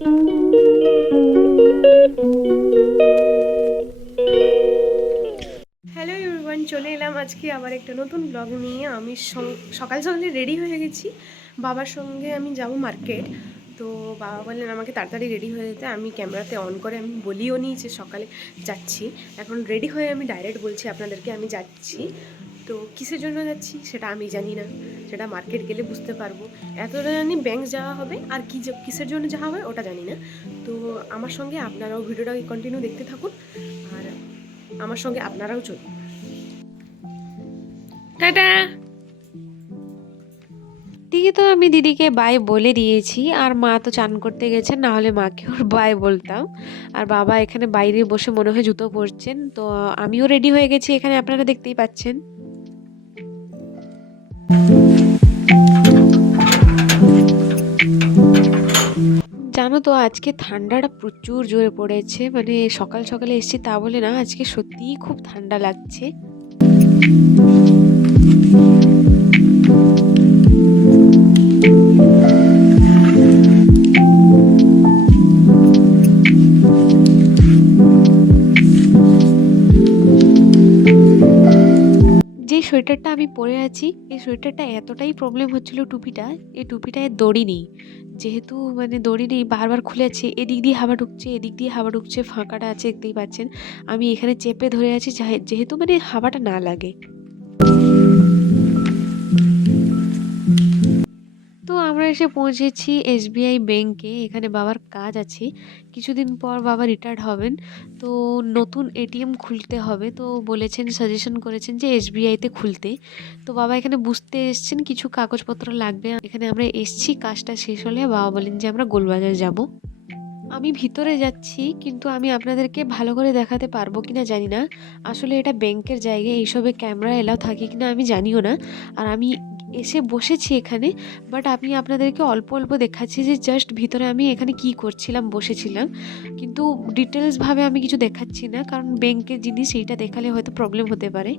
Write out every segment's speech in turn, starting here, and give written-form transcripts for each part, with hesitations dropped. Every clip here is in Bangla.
হ্যালো এভরিওয়ান, চলে এলাম আজকে আবার একটা নতুন ব্লগ নিয়ে। আমি সকাল সকালে রেডি হয়ে গেছি। বাবার সঙ্গে আমি যাব মার্কেট। তো বাবা বললেন আমাকে তাড়াতাড়ি রেডি হয়ে যেতে। আমি ক্যামেরাতে অন করে আমি বলিও নি যে সকালে যাচ্ছি। এখন রেডি হয়ে আমি ডাইরেক্ট বলছি আপনাদেরকে আমি যাচ্ছি। তো কিসের জন্য যাচ্ছি সেটা আমি জানি না, সেটা মার্কেট গেলে বুঝতে পারবো। এতটা জানি ব্যাংক যাওয়া হবে, আর কিসের জন্য যাওয়া হবে ওটা জানি না। তো আমার সঙ্গে আপনারাও ভিডিওটা কন্টিনিউ দেখতে থাকুন, আর আমার সঙ্গে আপনারাও চলুন। টাটা। দিকে তো আমি দিদিকে বাই বলে দিয়েছি, আর মা তো চান করতে গেছেন, না হলে মাকে ওর বাই বলতাম। আর বাবা এখানে বাইরে বসে মনে হয় জুতো পরছেন। তো আমিও রেডি হয়ে গেছি, এখানে আপনারা দেখতেই পাচ্ছেন। জানো তো আজকে ঠান্ডাটা প্রচুর জোরে পড়েছে, মানে সকাল সকালে এসেছি তা বলে না, আজকে সত্যিই খুব ঠান্ডা লাগছে। যে সোয়েটারটা আমি পরে আছি, এই সোয়েটারটা এতটাই প্রবলেম হচ্ছিল টুপিটা, এই টুপিটায় দড়ি নেই। যেহেতু মানে দড়ি নেই, বারবার খুলে আছে, এদিক দিয়ে হাওয়া ঢুকছে, এদিক দিয়ে হাওয়া ঢুকছে, ফাঁকাটা আছে দেখতেই পাচ্ছেন। আমি এখানে চেপে ধরে আছি যেহেতু মানে হাওয়াটা না লাগে। তো আমরা এসে পৌঁছেছি এসবিআই ব্যাংকে। এখানে বাবার কাজ আছে, কিছুদিন পর বাবা রিটায়ার্ড হবেন। তো নতুন এটিএম খুলতে হবে, তো বলেছেন, সাজেশন করেছেন যে এসবিআইতে খুলতে। তো বাবা এখানে বুঝতে এসছেন, কিছু কাগজপত্র লাগবে। এখানে আমরা এসছি, কাজটা শেষ হলে বাবা বলেন যে আমরা গোলবাজার যাব। আমি ভিতরে যাচ্ছি, কিন্তু আমি আপনাদেরকে ভালো করে দেখাতে পারবো কিনা জানি না। আসলে এটা ব্যাংকের জায়গায়, এইসবে ক্যামেরা এলাও থাকে কিনা আমি জানিও না। আর আমি এসে বসেছি এখানে, বাট আমি আপনাদেরকে অল্প অল্প দেখাচ্ছি যে জাস্ট ভিতরে আমি এখানে কি করছিলাম, বসেছিলাম। কিন্তু ডিটেলসভাবে আমি কিছু দেখাচ্ছি না, কারণ ব্যাংকের জিনিস, এইটা দেখালে হয়তো প্রবলেম হতে পারে।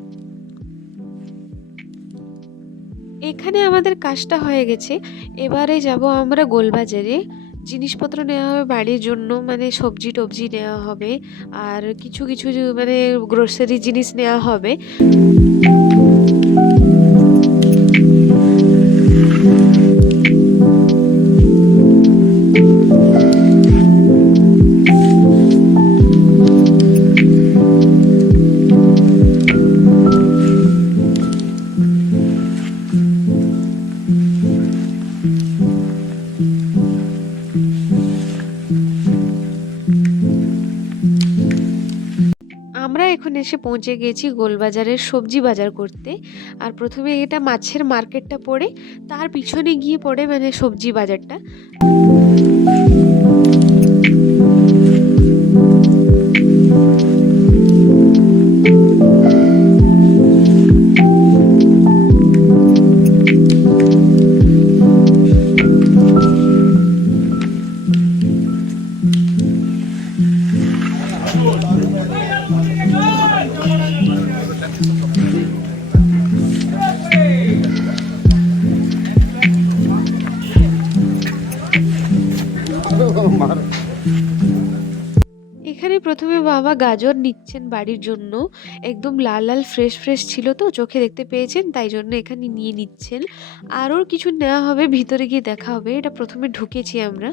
এখানে আমাদের কাজটা হয়ে গেছে, এবারে যাব আমরা গোলবাজারে। জিনিসপত্র নেওয়া হবে বাড়ির জন্য, মানে সবজি টবজি নেওয়া হবে, আর কিছু কিছু মানে গ্রোসারি জিনিস নেওয়া হবে। আমরা এখন এসে পৌঁছে গেছি গোলবাজারের সবজি বাজার করতে। আর প্রথমে এটা মাছের মার্কেটটা পড়ে, তার পিছনে গিয়ে পড়ে মানে সবজি বাজারটা। এখানে প্রথমে বাবা গাজর নিচ্ছেন বাড়ির জন্য, একদম লাল লাল ফ্রেশ ফ্রেশ ছিল, তো চোখে দেখতে পেয়েছেন, তাই জন্য এখানে নিয়ে নিচ্ছেন। আরও কিছু নেওয়া হবে, ভিতরে গিয়ে দেখা হবে। এটা প্রথমে ঢুকেছি আমরা।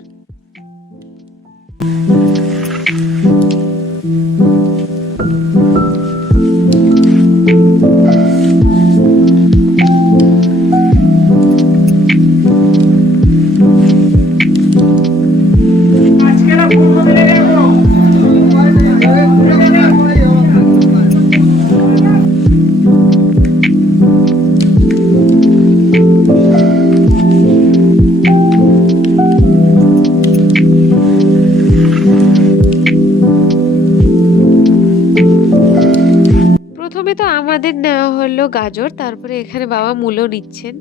প্রথমে তো আমাদের নেওয়া হলো গাজর, তারপরে এখানে বাবা মূলো নিচ্ছেন।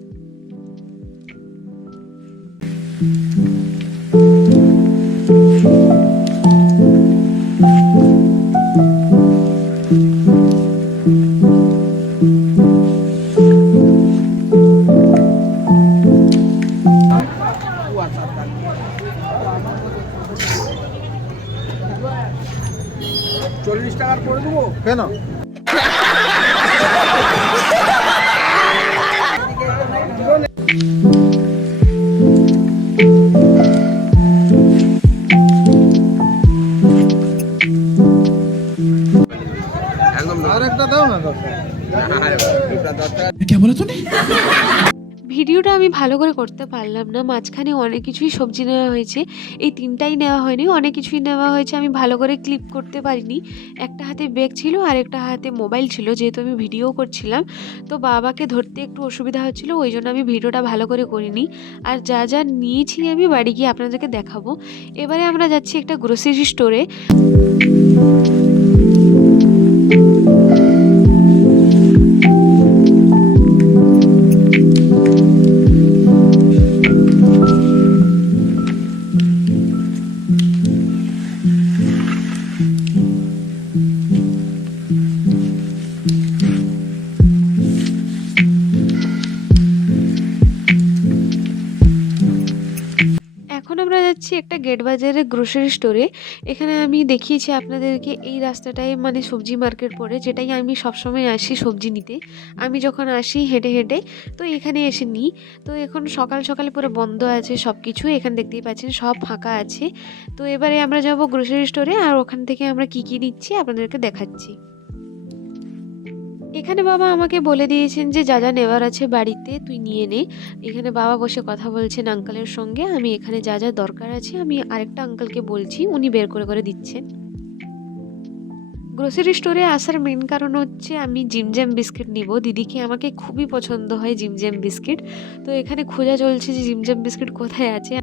40 টাকার করে দেবো কেন? একদম আর একটা দাও না ভিডিওটা আমি ভালো করে করতে পারলাম না, মাঝখানে অনেক কিছুই সবজি নেওয়া হয়েছে, এই তিনটাই নেওয়া হয়নি, অনেক কিছুই নেওয়া হয়েছে, আমি ভালো করে ক্লিপ করতে পারিনি। একটা হাতে ব্যাগ ছিল আর একটা হাতে মোবাইল ছিল, যেহেতু আমি ভিডিও করছিলাম তো বাবাকে ধরতে একটু অসুবিধা হচ্ছিল, ওই জন্য আমি ভিডিওটা ভালো করে করিনি। আর যা যা নিয়েছি আমি বাড়ি গিয়ে আপনাদেরকে দেখাবো। এবারে আমরা যাচ্ছি একটা গ্রোসারি স্টোরে। এখন আমরা যাচ্ছি একটা গেট বাজারের গ্রোসারি স্টোরে। এখানে আমি দেখিয়েছি আপনাদেরকে এই রাস্তাটায় মানে সবজি মার্কেট পড়ে, যেটাই আমি সবসময় আসি সবজি নিতে। আমি যখন আসি হেঁটে হেঁটে তো এখানে এসে নিই। তো এখন সকাল সকালে পুরো বন্ধ আছে সব কিছু, এখানে দেখতেই পাচ্ছেন সব ফাঁকা আছে। তো এবারে আমরা যাব গ্রোসারি স্টোরে, আর ওখান থেকে আমরা কি কি নিচ্ছি আপনাদেরকে দেখাচ্ছি। এখানে বাবা আমাকে বলে দিয়েছেন যে যা যা নেওয়ার আছে বাড়িতে তুই নিয়ে নে। এখানে বাবা বসে কথা বলছেন আঙ্কেলের সঙ্গে, আমি এখানে যা যা দরকার আছে আমি আরেকটা আঙ্কেলকে বলছি, উনি বের করে করে দিচ্ছেন। গ্রোসারি স্টোরে আসার মেন কারণ হচ্ছে আমি জিমজ্যাম বিস্কিট নিব, দিদিকে আমাকে খুবই পছন্দ হয় জিমজ্যাম বিস্কিট। তো এখানে খোঁজা চলছে যে জিমজ্যাম বিস্কিট কোথায় আছে।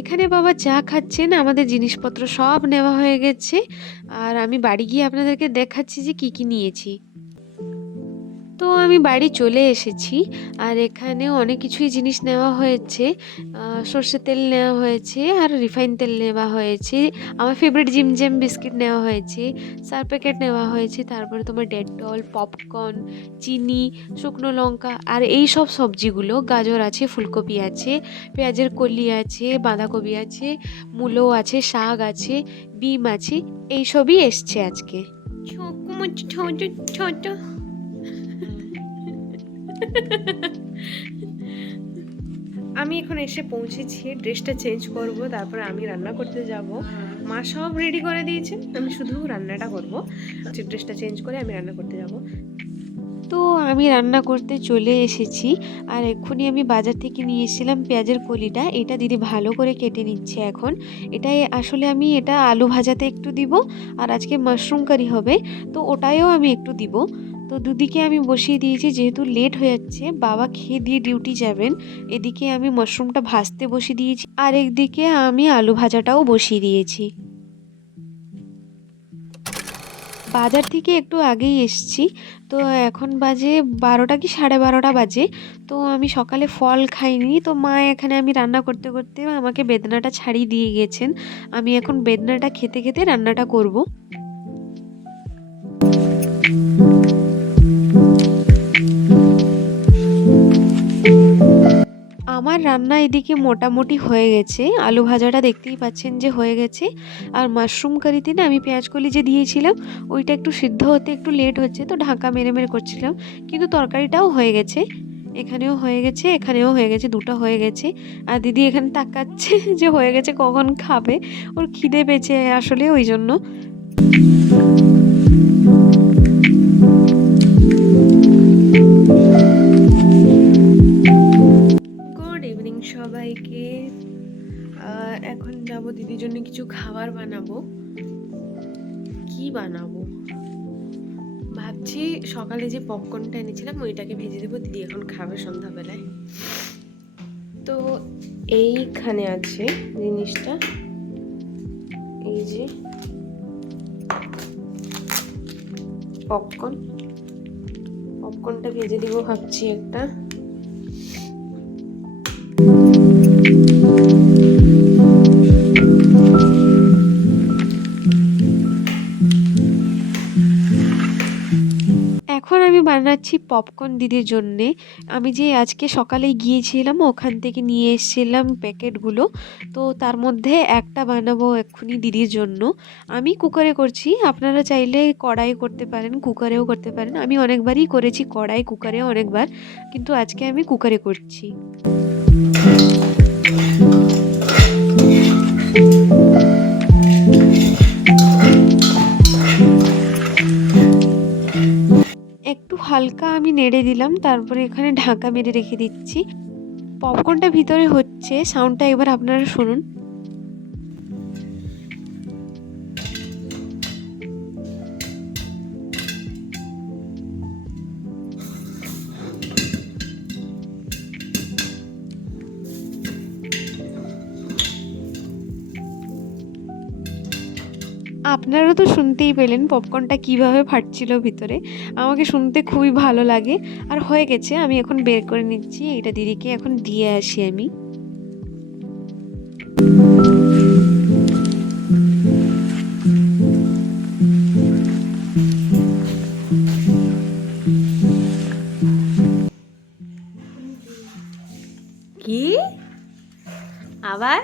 এখানে বাবা চা খাচ্ছেন, আমাদের জিনিসপত্র সব নেওয়া হয়ে গেছে। আর আমি বাড়ি গিয়ে আপনাদেরকে দেখাচ্ছি যে কি কি নিয়েছি। তো আমি বাড়ি চলে এসেছি, আর এখানে অনেক কিছুই জিনিস নেওয়া হয়েছে। সর্ষের তেল নেওয়া হয়েছে আর রিফাইন তেল নেওয়া হয়েছে, আমার ফেভারিট জিমজ্যাম বিস্কিট নেওয়া হয়েছে, সার প্যাকেট নেওয়া হয়েছে, তারপরে তোমার ডেটল, পপকর্ন, চিনি, শুকনো লঙ্কা, আর এই সব সবজিগুলো গাজর আছে, ফুলকপি আছে, পেঁয়াজের কলি আছে, বাঁধাকপি আছে, মূলো আছে, শাক আছে, বিম আছে, এইসবই এসছে আজকে। ছোট ছোট আমি এখন এসে পৌঁছেছি, ড্রেসটা চেঞ্জ করব, তারপরে আমি রান্না করতে যাব। মা সব রেডি করে দিয়েছেন, আমি শুধু রান্নাটা করব। ড্রেসটা চেঞ্জ করে আমি রান্না করতে যাব। তো আমি রান্না করতে চলে এসেছি, আর এক্ষুনি আমি বাজার থেকে নিয়ে এসেছিলাম পেঁয়াজের কলিটা, এটা দিদি ভালো করে কেটে নিচ্ছে এখন। এটাই আসলে আমি এটা আলু ভাজাতে একটু দিব, আর আজকে মাশরুম কারি হবে তো ওটাইও আমি একটু দিব। তো দুদিকে আমি বসিয়ে দিয়েছি, যেহেতু লেট হয়ে যাচ্ছে, বাবা খেয়ে দিয়ে ডিউটি যাবেন। এদিকে আমি মাশরুমটা ভাজতে বসিয়ে দিয়েছি, আর একদিকে আমি আলু ভাজাটাও বসিয়ে দিয়েছি। বাজার থেকে একটু আগেই এসছি, তো এখন বাজে 12টা কি 12:30 বাজে। তো আমি সকালে ফল খাইনি, তো মা এখানে আমি রান্না করতে করতে আমাকে বেদনাটা ছাড়িয়ে দিয়ে গেছেন। আমি এখন বেদনাটা খেতে খেতে রান্নাটা করব। আমার রান্না এদিকে মোটামুটি হয়ে গেছে, আলু ভাজাটা দেখতেই পাচ্ছেন যে হয়ে গেছে। আর মাশরুম কারিতে না আমি পেঁয়াজ কলি যে দিয়েছিলাম ওইটা একটু সিদ্ধ হতে একটু লেট হচ্ছে, তো ঢাকা মেরে মেরে করছিলাম, কিন্তু তরকারিটাও হয়ে গেছে। এখানেও হয়ে গেছে, এখানেও হয়ে গেছে, দুটো হয়ে গেছে। আর দিদি এখানে তাকাচ্ছে যে হয়ে গেছে কখন খাবে, ওর খিদে পেয়েছে আসলে ওই জন্য। গুড ইভিনিং সবাইকে। এখন যাব দিদির জন্য কিছু খাবার বানাবো। কি বানাবো ভাবছি, সকালে যে পপকর্নটা এনেছিলাম ওইটাকে ভেজে দেবো, দিদি এখন খাবে সন্ধ্যাবেলায়। তো এইখানে আছে জিনিসটা, এই যে পপকর্নটা ভেজে দিব ভাবছি একটা। এখন আমি বানাচ্ছি পপকর্ন দিদির জন্যে। আমি যে আজকে সকালে গিয়েছিলাম ওখান থেকে নিয়ে এসেছিলাম প্যাকেটগুলো, তো তার মধ্যে একটা বানাবো এক্ষুনি দিদির জন্য। আমি কুকারে করছি, আপনারা চাইলে কড়াই করতে পারেন, কুকারেও করতে পারেন। আমি অনেকবারই করেছি কড়াই কুকারে অনেকবার, কিন্তু আজকে আমি কুকারে করছি। একটু হালকা আমি নেড়ে দিলাম, তারপরে এখানে ঢাকা মেরে রেখে দিচ্ছি। পপকর্নটা ভিতরে হচ্ছে, সাউন্ডটা এবার আপনারা শুনুন। আপনারা তো শুনতেই পেলেন পপকর্নটা কিভাবে ফাটছিল ভিতরে। আমাকে শুনতে খুবই ভালো লাগে। আর হয়ে গেছে, আমি এখন বের করে নিচ্ছি, এটা দিদিকে এখন দিয়ে আসি আমি। কি আবার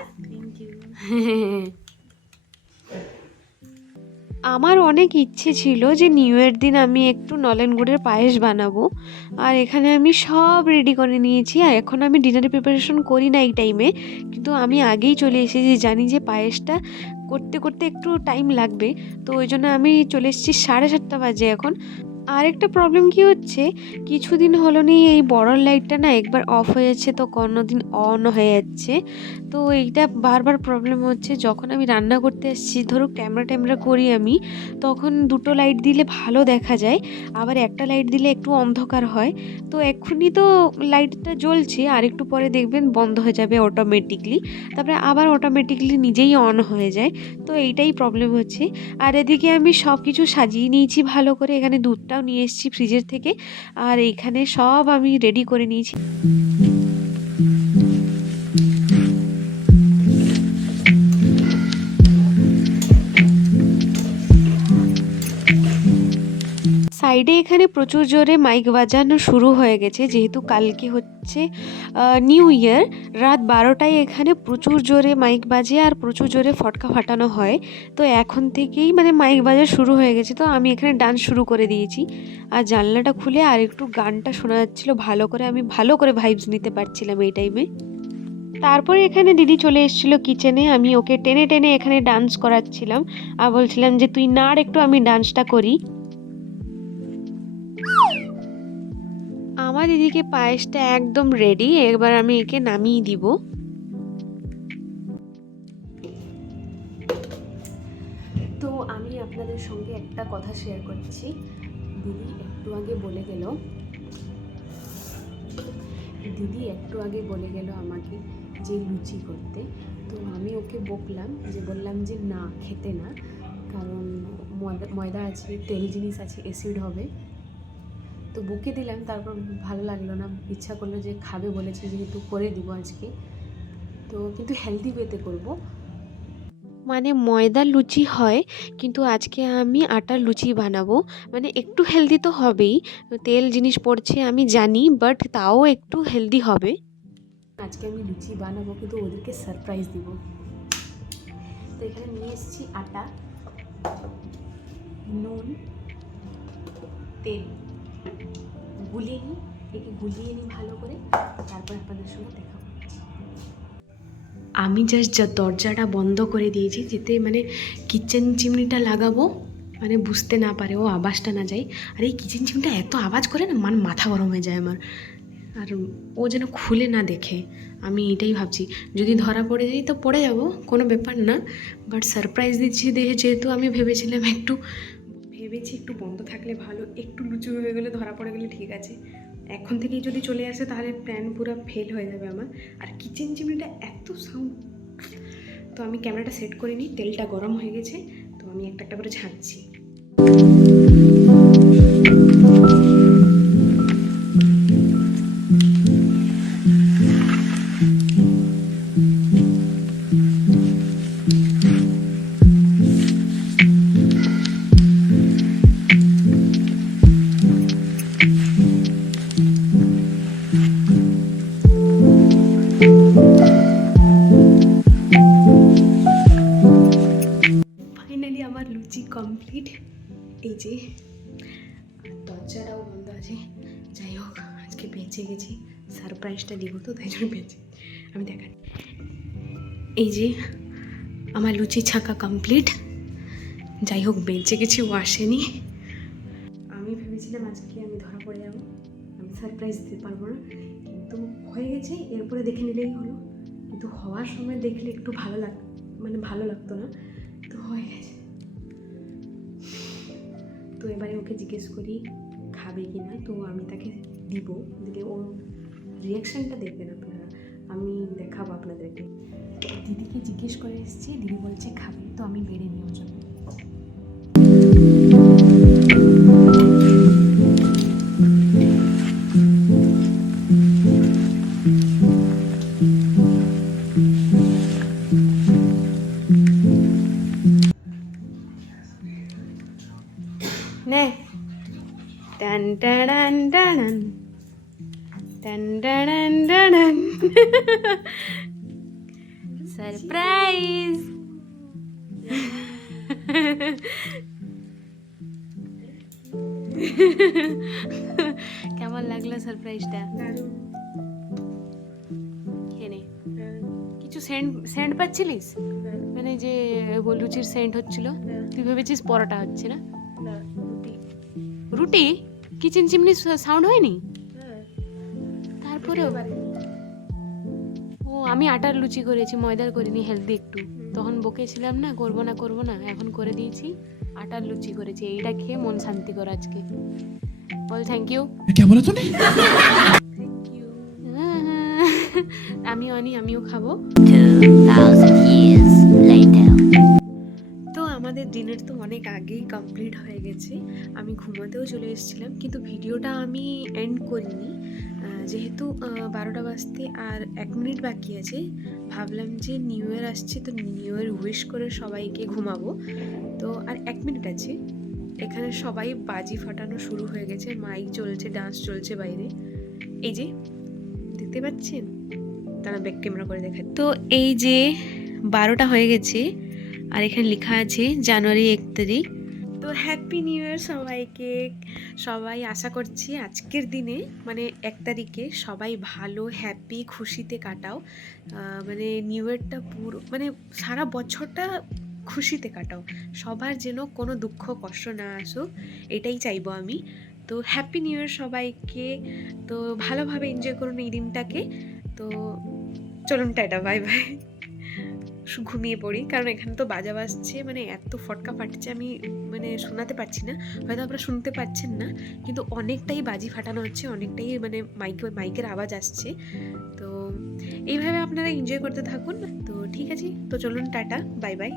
আমার অনেক ইচ্ছে ছিল যে নিউ ইয়ার দিন আমি একটু নলেন গুড়ের পায়েস বানাবো। আর এখানে আমি সব রেডি করে নিয়েছি, আর এখন আমি ডিনারের প্রিপারেশন করি না এই টাইমে, কিন্তু আমি আগেই চলে এসেছি, জানি যে পায়েসটা করতে করতে একটু টাইম লাগবে। তো ওই জন্য আমি চলে এসেছি, 7:30 বাজে এখন। আর একটা প্রবলেম কি হচ্ছে, কিছুদিন হলো নি এই বড়র লাইটটা না একবার অফ হয়ে যাচ্ছে তো কোনোদিন অন হয়ে যাচ্ছে। তো এইটা বারবার প্রবলেম হচ্ছে। যখন আমি রান্না করতে আসছি, ধরো ক্যামেরা করি আমি, তখন দুটো লাইট দিলে ভালো দেখা যায়, আবার একটা লাইট দিলে একটু অন্ধকার হয়। তো এক্ষুনি তো লাইটটা জ্বলছে, আর একটু পরে দেখবেন বন্ধ হয়ে যাবে অটোমেটিকলি, তারপরে আবার অটোমেটিকলি নিজেই অন হয়ে যায়। তো এইটাই প্রবলেম হচ্ছে। আর এদিকে আমি সব কিছু সাজিয়ে নিয়েছি ভালো করে, এখানে দুধটাও নিয়ে এসেছি ফ্রিজের থেকে, আর এইখানে সব আমি রেডি করে নিয়েছি। সাইডে এখানে প্রচুর জোরে মাইক বাজানো শুরু হয়ে গেছে, যেহেতু কালকে হচ্ছে নিউ ইয়ার। রাত 12টায় এখানে প্রচুর জোরে মাইক বাজে আর প্রচুর জোরে ফটকা ফাটানো হয়। তো এখন থেকেই মানে মাইক বাজা শুরু হয়ে গেছে, তো আমি এখানে ডান্স শুরু করে দিয়েছি। আর জানলাটা খুলে আর একটু গানটা শোনা যাচ্ছিলো ভালো করে, আমি ভালো করে ভাইবস নিতে পারছিলাম এই টাইমে। তারপরে এখানে দিদি চলে এসেছিলো কিচেনে, আমি ওকে টেনে টেনে এখানে ডান্স করাচ্ছিলাম আর বলছিলাম যে তুই নাড় একটু, আমি ডান্সটা করি। আমার দিদিকে পায়েসটা একদম রেডি, এবার আমি একে নামিয়ে দিব। তো আমি আপনাদের সঙ্গে একটা কথা শেয়ার করছি। দিদি একটু আগে বলে গেল আমাকে যে লুচি করতে। তো আমি ওকে বললাম যে না, খেতে না, কারণ ময়দা আছে, তেল জিনিস আছে, অ্যাসিড হবে। তো বকে দিলাম, তারপর ভালো লাগলো না, ইচ্ছা করলো যে খাবে বলেছে যেহেতু করে দিব আজকে। তো কিন্তু হেলদি ওয়েতে করব। মানে ময়দার লুচি হয়, কিন্তু আজকে আমি আটার লুচি বানাবো। মানে একটু হেলদি তো হবেই, তেল জিনিস পড়ছে আমি জানি, বাট তাও একটু হেলদি হবে। আজকে আমি লুচি বানাবো, কিন্তু ওদেরকে সারপ্রাইজ দিব। তো এখানে নিয়ে এসেছি আটা, নুন, তেল, গুলিয়ে নিই ভালো করে, তারপর আপনাদের সঙ্গে দেখা করছি। আমি জাস্ট দরজাটা বন্ধ করে দিয়েছি, যাতে মানে কিচেন চিমনিটা লাগাবো মানে বুঝতে না পারে, ও আওয়াজটা না যায়। আর এই কিচেন চিমনিটা এত আওয়াজ করে না, মাথা গরম হয়ে যায় আমার। আর ও যেন খুলে না দেখে, আমি এটাই ভাবছি। যদি ধরা পড়ে যাই তো পড়ে যাব, কোনো ব্যাপার না, বাট সারপ্রাইজ দিচ্ছি দেখে যেহেতু আমি ভেবেছি একটু বন্ধ থাকলে ভালো, একটু লুচু হয়ে গেলে, ধরা পড়ে গেলে ঠিক আছে। এখন থেকেই যদি চলে আসে তাহলে প্ল্যান পুরো ফেল হয়ে যাবে আমার। আর কিচেন চিমনিটা এত সাউন্ড। তো আমি ক্যামেরাটা সেট করে নিই, তেলটা গরম হয়ে গেছে, তো আমি একটা একটা করে ছাঁকছি। যে দরজাটাও বন্ধ আছে। যাই হোক, আজকে বেঁচে গেছি, সারপ্রাইজটা দিব তো তাই জন্য বেঁচে আমি দেখা। এই যে আমার লুচি ছাকা কমপ্লিট। যাই হোক, বেঁচে গেছি, ও আসেনি। আমি ভেবেছিলাম আজকে আমি ধরা পড়ে যাবো, আমি সারপ্রাইজ দিতে পারবো না, কিন্তু হয়ে গেছে। এরপরে দেখে নিলেই হলো, কিন্তু হওয়ার সময় দেখলে একটু ভালো লাগতো না, তো হয়ে গেছে। তো এবারে ওকে জিজ্ঞেস করি খাবে কি না, তো আমি তাকে দিব, দিলে ওর রিয়াকশানটা দেখবেন আপনারা, আমি দেখাবো আপনাদেরকে। দিদিকে জিজ্ঞেস করে এসেছি, দিদি বলছে খাবে, তো আমি বেড়ে নিই ওর জন্য। নে টান টান টান টান টান টান, সারপ্রাইজ। কেমন লাগলো সারপ্রাইজটা? খেয়ে কিছু সেন্ট পাচ্ছিলিস? মানে যে লুচির সেন্ট হচ্ছিল, তুই ভেবেছিস পরোটা হচ্ছে না? রুটি কিচেন চিমনি সাউন্ড হয়নি? তারপরেও ও আমি আটার লুচি করেছি, ময়দার করিনি, হেলদি একটু। তখন বকেছিলাম না করবো না, এখন করে দিয়েছি। আটার লুচি করেছি, এইটা খেয়ে মন শান্তি কর আজকে। বল থ্যাংক ইউ। Thank you. আমিও খাবো। 2000 years later. তো আমাদের ডিনার তো অনেক আগেই কমপ্লিট হয়ে গেছে, আমি ঘুমাতেও চলে এসেছিলাম, কিন্তু ভিডিওটা আমি এন্ড করিনি, যেহেতু 12টা বাজতে আর 1 মিনিট বাকি আছে। ভাবলাম যে নিউ ইয়ার আসছে, তো নিউ ইয়ার উইশ করে সবাইকে ঘুমাবো। তো আর 1 মিনিট আছে, এখানে সবাই বাজি ফাটানো শুরু হয়ে গেছে, মাইক চলছে, ডান্স চলছে বাইরে। এই যে দেখতে পাচ্ছেন, তারা ব্যাক ক্যামেরা করে দেখায়। তো এই যে 12টা হয়ে গেছে, আর এখানে লেখা আছে জানুয়ারি 1 তারিখ। তো হ্যাপি নিউ ইয়ার সবাইকে। সবাই আশা করছি আজকের দিনে মানে 1 তারিখে সবাই ভালো হ্যাপি খুশিতে কাটাও, মানে নিউ ইয়ারটা পুরো মানে সারা বছরটা খুশিতে কাটাও, সবার যেন কোনো দুঃখ কষ্ট না আসুক, এটাই চাইবো আমি। তো হ্যাপি নিউ ইয়ার সবাইকে। তো ভালোভাবে এনজয় করুন এই দিনটাকে। তো চলুন টাটা, বাই বাই। ঘুমিয়ে পড়ি, কারণ এখানে তো বাজা বাজছে, মানে এত ফটকা ফাটছে, আমি মানে শোনাতে পারছি না, হয়তো আপনারা শুনতে পাচ্ছেন না, কিন্তু অনেকটাই বাজি ফাটানো হচ্ছে, অনেকটাই মানে মাইকের আওয়াজ আসছে। তো এইভাবে আপনারা এনজয় করতে থাকুন। তো ঠিক আছে, তো চলুন টাটা, বাই বাই।